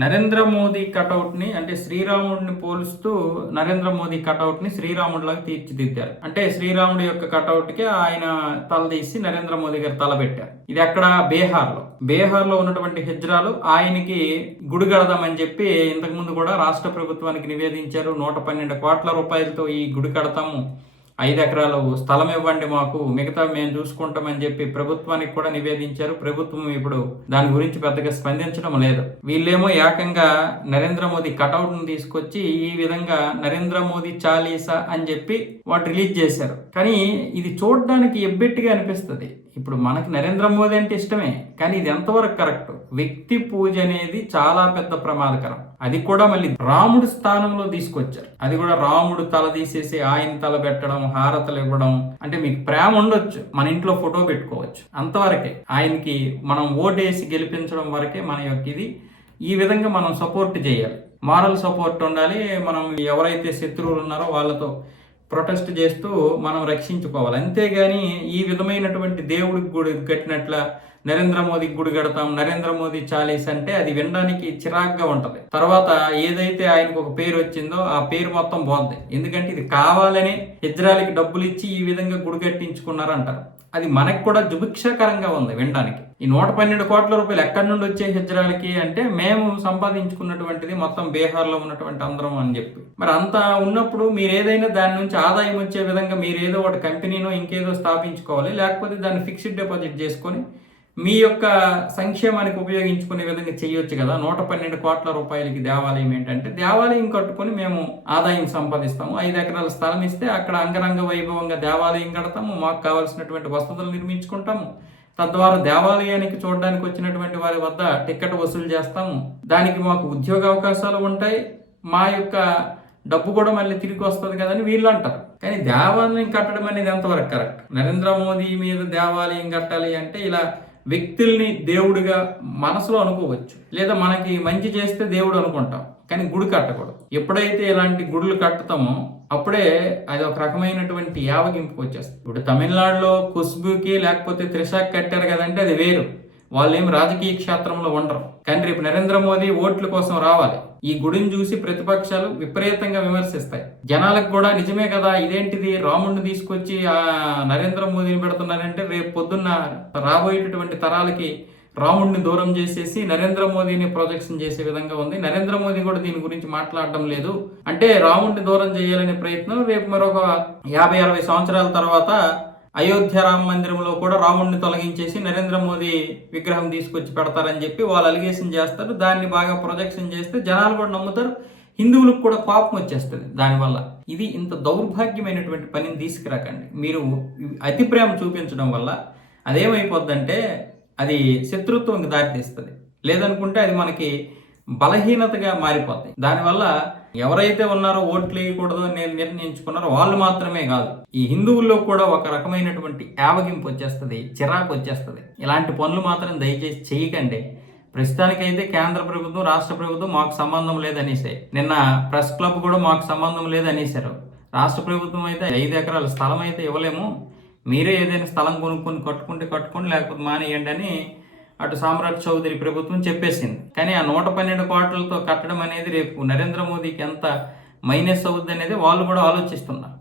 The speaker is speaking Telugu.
నరేంద్ర మోదీ కటౌట్ ని అంటే శ్రీరాముడిని పోలుస్తూ నరేంద్ర మోదీ కటౌట్ ని శ్రీరాముడిలాగా తీర్చిదిద్దారు. అంటే శ్రీరాముడి యొక్క కటౌట్ కి ఆయన తల తీసి నరేంద్ర మోదీ గారు తల పెట్టారు. ఇది అక్కడ బీహార్ లో ఉన్నటువంటి హిజ్రాలు ఆయనకి గుడి కడదామని చెప్పి ఇంతకు ముందు కూడా రాష్ట్ర ప్రభుత్వానికి నివేదించారు. 112 కోట్ల రూపాయలతో ఈ గుడి కడతాము, 5 ఎకరాలు స్థలం ఇవ్వండి మాకు, మిగతా మేము చూసుకుంటామని చెప్పి ప్రభుత్వానికి కూడా నివేదించారు. ప్రభుత్వం ఇప్పుడు దాని గురించి పెద్దగా స్పందించడం లేదు. వీళ్ళేమో ఏకంగా నరేంద్ర మోదీ కటౌట్ ను తీసుకొచ్చి ఈ విధంగా నరేంద్ర మోదీ చాలీసా అని చెప్పి వాటి రిలీజ్ చేశారు. కానీ ఇది చూడడానికి ఎబ్బెట్టిగా అనిపిస్తుంది. ఇప్పుడు మనకి నరేంద్ర మోదీ అంటే ఇష్టమే, కానీ ఇది ఎంతవరకు కరెక్ట్? వ్యక్తి పూజ అనేది చాలా పెద్ద ప్రమాదకరం. అది కూడా మళ్ళీ రాముడి స్థానంలో తీసుకొచ్చారు. అది కూడా రాముడు తల తీసేసి ఆయన తల పెట్టడం, హారతలు ఇవ్వడం. అంటే మీకు ప్రేమ ఉండొచ్చు, మన ఇంట్లో ఫోటో పెట్టుకోవచ్చు, అంతవరకే. ఆయనకి మనం ఓటేసి గెలిపించడం వరకే మన యొక్క ఇది. ఈ విధంగా మనం సపోర్ట్ చేయాలి, మారల్ సపోర్ట్ ఉండాలి. మనం ఎవరైతే శత్రువులు ఉన్నారో వాళ్ళతో ప్రొటెస్ట్ చేస్తూ మనం రక్షించుకోవాలి. అంతేగాని ఈ విధమైనటువంటి దేవుడికి గుడి కట్టినట్ల నరేంద్ర మోదీకి గుడి కడతాం, నరేంద్ర మోదీ చాలీస్ అంటే అది వినడానికి చిరాగ్గా ఉంటది. తర్వాత ఏదైతే ఆయనకు ఒక పేరు వచ్చిందో ఆ పేరు మొత్తం పోద్ది. ఎందుకంటే ఇది కావాలని హిజ్రాలకి డబ్బులు ఇచ్చి ఈ విధంగా గుడి కట్టించుకున్నారంటారు. అది మనకు కూడా జుభిక్షకరంగా ఉంది వినడానికి. ఈ 112 కోట్ల రూపాయలు ఎక్కడి నుండి వచ్చే హిజ్రాలకి అంటే మేము సంపాదించుకున్నటువంటిది మొత్తం బీహార్లో ఉన్నటువంటి అందరం అని చెప్పి. మరి అంత ఉన్నప్పుడు మీరు ఏదైనా దాని నుంచి ఆదాయం వచ్చే విధంగా మీరు ఏదో ఒక కంపెనీనో ఇంకేదో స్థాపించుకోవాలి. లేకపోతే దాన్ని ఫిక్స్డ్ డిపాజిట్ చేసుకొని మీ యొక్క సంక్షేమానికి ఉపయోగించుకునే విధంగా చేయొచ్చు కదా. 112 కోట్ల రూపాయలకి దేవాలయం ఏంటంటే దేవాలయం కట్టుకొని మేము ఆదాయం సంపాదిస్తాము, 5 ఎకరాల స్థలం ఇస్తే అక్కడ అంగరంగ వైభవంగా దేవాలయం కడతాము, మాకు కావాల్సినటువంటి వసతులు నిర్మించుకుంటాము, తద్వారా దేవాలయానికి చూడడానికి వచ్చినటువంటి వారి వద్ద టికెట్ వసూలు చేస్తాము, దానికి మాకు ఉద్యోగ అవకాశాలు ఉంటాయి, మా యొక్క డబ్బు కూడా మళ్ళీ తిరిగి వస్తుంది కదని వీళ్ళు అంటారు. కానీ దేవాలయం కట్టడం అనేది ఎంతవరకు కరెక్ట్? నరేంద్ర మోదీ మీద దేవాలయం కట్టాలి అంటే ఇలా వ్యక్తుల్ని దేవుడిగా మనసులో అనుకోవచ్చు, లేదా మనకి మంచి చేస్తే దేవుడు అనుకుంటాం, కానీ గుడి కట్టకూడదు. ఎప్పుడైతే ఇలాంటి గుడులు కట్టుతామో అప్పుడే అది ఒక రకమైనటువంటి యావగింపుకి వచ్చేస్తుంది. ఇప్పుడు తమిళనాడులో ఖుష్బుకి లేకపోతే త్రిషాకి కట్టారు కదంటే అది వేరు, వాళ్ళేం రాజకీయ క్షేత్రంలో ఉండరు. కానీ రేపు నరేంద్ర మోదీ ఓట్ల కోసం రావాలి, ఈ గుడిని చూసి ప్రతిపక్షాలు విపరీతంగా విమర్శిస్తాయి. జనాలకు కూడా నిజమే కదా, ఇదేంటిది రాముడిని తీసుకొచ్చి నరేంద్ర మోదీని పెడుతున్నారంటే రేపు పొద్దున్న రాబోయేటటువంటి తరాలకి రాముడిని దూరం చేసేసి నరేంద్ర మోదీని ప్రొజెక్షన్ చేసే విధంగా ఉంది. నరేంద్ర మోదీ కూడా దీని గురించి మాట్లాడడం లేదు. అంటే రాముడిని దూరం చేయాలనే ప్రయత్నం రేపు మరొక 50-60 సంవత్సరాల తర్వాత అయోధ్య రామ మందిరంలో కూడా రాముడిని తొలగించేసి నరేంద్ర మోదీ విగ్రహం తీసుకొచ్చి పెడతారని చెప్పి వాళ్ళు అలిగేషన్ చేస్తారు. దాన్ని బాగా ప్రొజెక్షన్ చేస్తే జనాలు కూడా నమ్ముతారు, హిందువులకు కూడా కోపం వచ్చేస్తుంది దానివల్ల. ఇది ఇంత దౌర్భాగ్యమైనటువంటి పనిని తీసుకురాకండి. మీరు అతి ప్రేమ చూపించడం వల్ల అదేమైపోద్దంటే అది శత్రుత్వంకి దారితీస్తుంది, లేదనుకుంటే అది మనకి బలహీనతగా మారిపోతాయి. దానివల్ల ఎవరైతే ఉన్నారో ఓట్లు వేయకూడదు అని నిర్ణయించుకున్నారో వాళ్ళు మాత్రమే కాదు, ఈ హిందువుల్లో కూడా ఒక రకమైనటువంటి యావగింపు వచ్చేస్తుంది, చిరాకు వచ్చేస్తుంది. ఇలాంటి పనులు మాత్రం దయచేసి చేయకండి. ప్రస్తుతానికైతే కేంద్ర ప్రభుత్వం రాష్ట్ర ప్రభుత్వం మాకు సంబంధం లేదనేసాయి. నిన్న ప్రెస్ క్లబ్ కూడా మాకు సంబంధం లేదనేసారు. రాష్ట్ర ప్రభుత్వం అయితే 5 ఎకరాల స్థలం అయితే ఇవ్వలేము, మీరే ఏదైనా స్థలం కొనుక్కొని కట్టుకోండి లేకపోతే మానేయండి అని అటు సామ్రాట్ చౌదరి ప్రభుత్వం చెప్పేసింది. కానీ ఆ 112 కోట్లతో కట్టడం అనేది రేపు నరేంద్ర మోదీకి ఎంత మైనస్ అవుద్ది అనేది వాళ్ళు కూడా ఆలోచిస్తున్నారు.